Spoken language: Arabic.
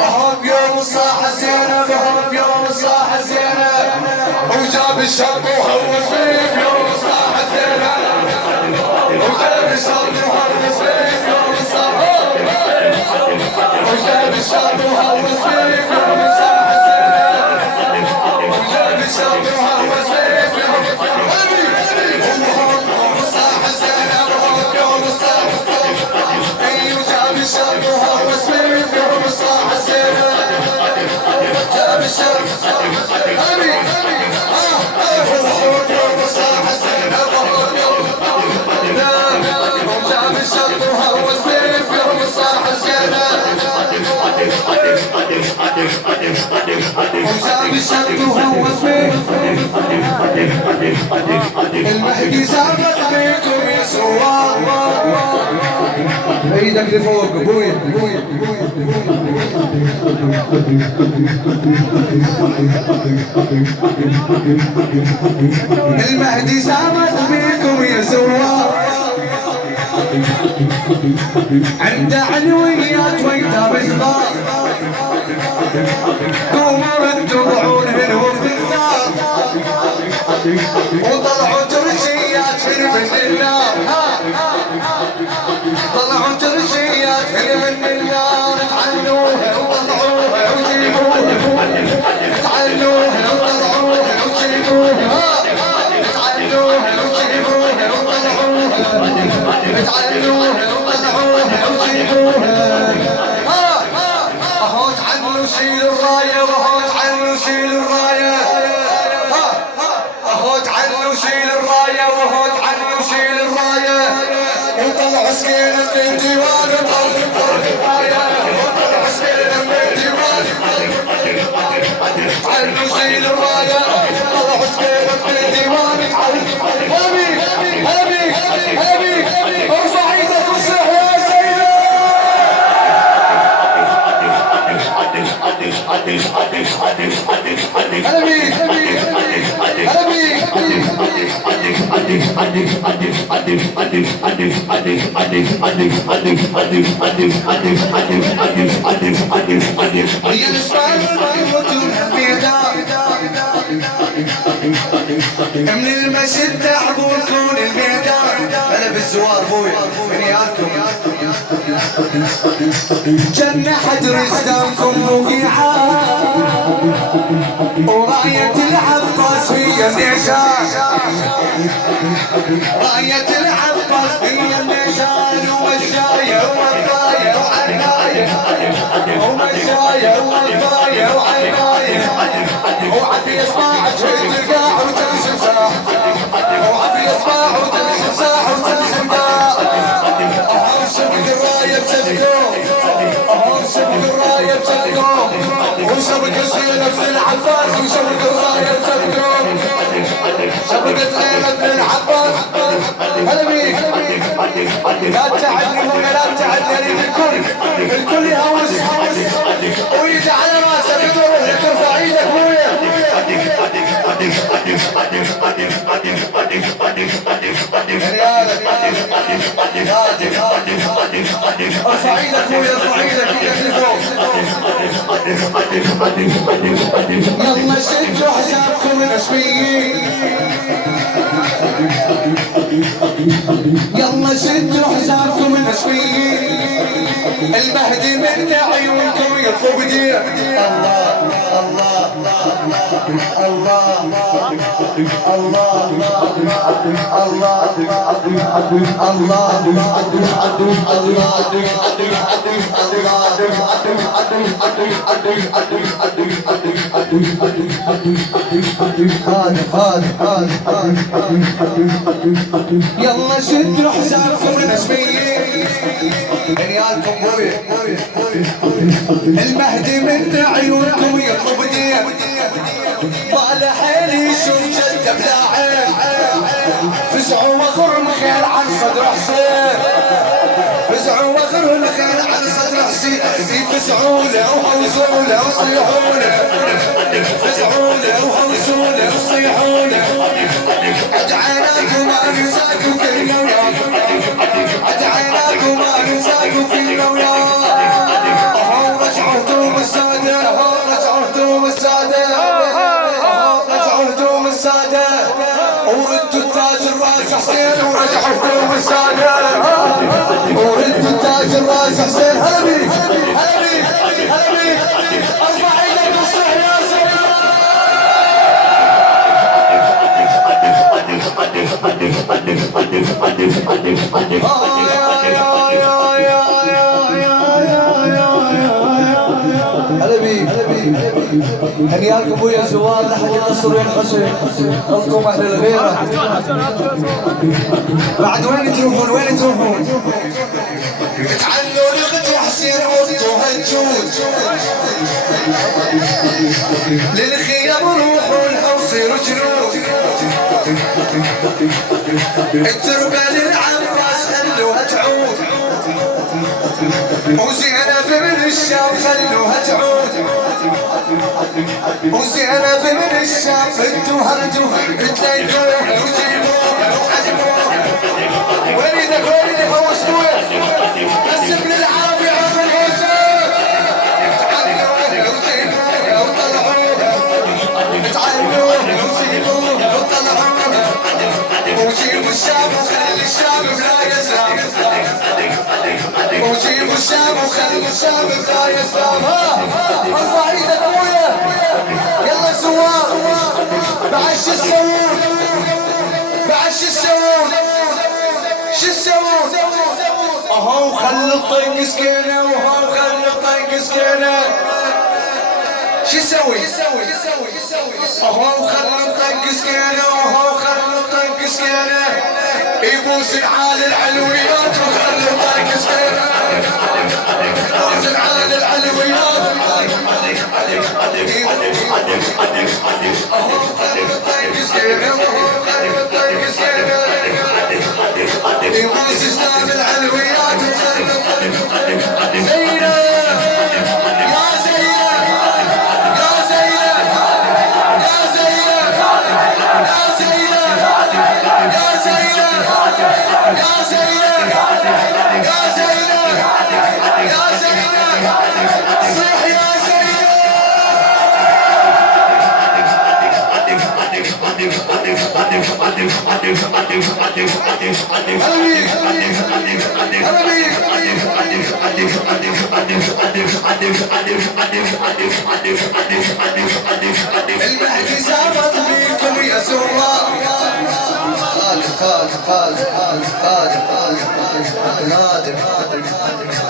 هو بيوم صاح زينب هو بيوم صاح زينب وجاب الشرط وهوس فيه بيوم صاح زينب وجاب الشرط وهوس فيه بيوم صاح وجاب الشرط وهوس فيه بيوم صاح زينب وجاب الشرط وهوس فيه بيوم صاح زينب هو بيوم صاح وجاب الشرط وهوس فيه بيوم صاح زينب جاب الشرط أبي بيوم صاح زينب جاب الشرط وهوس فيه بيوم صاح زينب وجاب الشرط وهوس فيه المهدي سابق بيكم يا سوار ايدك لفوق ابوي المهدي سابق بيكم يا سوار عنده علويات ويتاب صغار قوموا ردوا ضعونهن وفد الثار وطلعوا ترشيات من النار طلعوا ترشيات من النار تعلوها وطلعوها وجيبوها تعلوها وطلعوها وجيبوها تعلوها وجيبوها وطلعوها تعلوها وطلعوها وجيبوها اهو تعلوا شيل الرايه وهو تعلوا شيل الرايه اهو تعلوا شيل الرايه وهو تعلوا شيل الرايه وطلع سكينه من ديوان وطلع الرايه وطلع سكينه من ديوان تعلوا شيل الرايه طلع سكينه من ديوان هبي ارفع ايدك وصيح يا سيدي من المسجد تعبونكم الميدان انا بالزوار بويا من ياكم جنة حجر قدامكم موقعات وراية العباس هي النشان راية العباس هي النشان ومشاية ومطاية وعناية ومشاية ومطاية وعناية وعافية صباح تشد القاع وتنزل ساح وعافية صباح وتنزل ساح وتنزل قاع اهو سبق الراية بتدقوم اهو سبق الراية بتدقوم وسبق زينب بن العباس وسبق الراية بتدقوم سبقت زينب بن العباس هلا بيك لا تعدني هنا لا تعدني الكل يهوس ويجي على راسك ترفع ايدك ويا ارفع ايدك ويا ارفع ايدك لفوق يلا شدوا حسابكم الاسميين يلا شدوا حسابكم الاسميين المهدي من عيونكم يطلب دين الله الله الله الله يلا شدوا حسابكم الاسميين عيالكم بويا المهدي من عيونكم يطلب دين طالع حيلي يشوف جده بلا عين فزعوا وغر مخيل عن صدر حسين فزعوا وغر مخيل عن صدر حسين يفزعوا له وهوزوا له وصيحوا له فزعوا له وهوزوا له وصيحوا له ادعيناكم ما ننساكم كل يوم ادعيناكم ما ننساكم كل يوم اهو رجعوا هنيالكم ويا الزوار لحد القصر وين حسين انتم اهل الغيره. بعد وين تروحون وين تروحون؟ تعلوا لغة حسين وانتو هالجود للخيام روحوا الحوصير جنود التربة للعباس خلوها تعود وزينب من الشام خلوها تعود وزينب من الشام انتو هرجوا تلاقوها وجيبوها وعجبوها. وينك هو شوية نسب للعربي عم الحسين تعلوها وجيبوها وطلعوها تعلوها وجيبوها وطلعوها وجيبوا الشام وخلي الشام بلا يسلم وجيبوا الشام وخلي الشام بلا يسلم. ارفع ايدك ابويا يلا سوار بعش السوون بعش السوون شو السوون اهو خلي الطيق سكينه وهو خلي الطيق سكينه شو يسوي اهو خلي الطيق سكينه وهو خلي الطيق سكينه يبوس العالي العلويات وخلي الطيق سكينه يبوس العالي العلويات اهو خلي الطيق سكينه وهو خلي الطيق سكينه يبوس اسلام العلويات زينب يا زينب يا زينب يا زينب يا زينب يا زينب يا زينب يا زينب يا زينب صيح يا زينب. المهدي زارت بيكم يا زوار خالد خالد خالد خالد خالد خالد خالد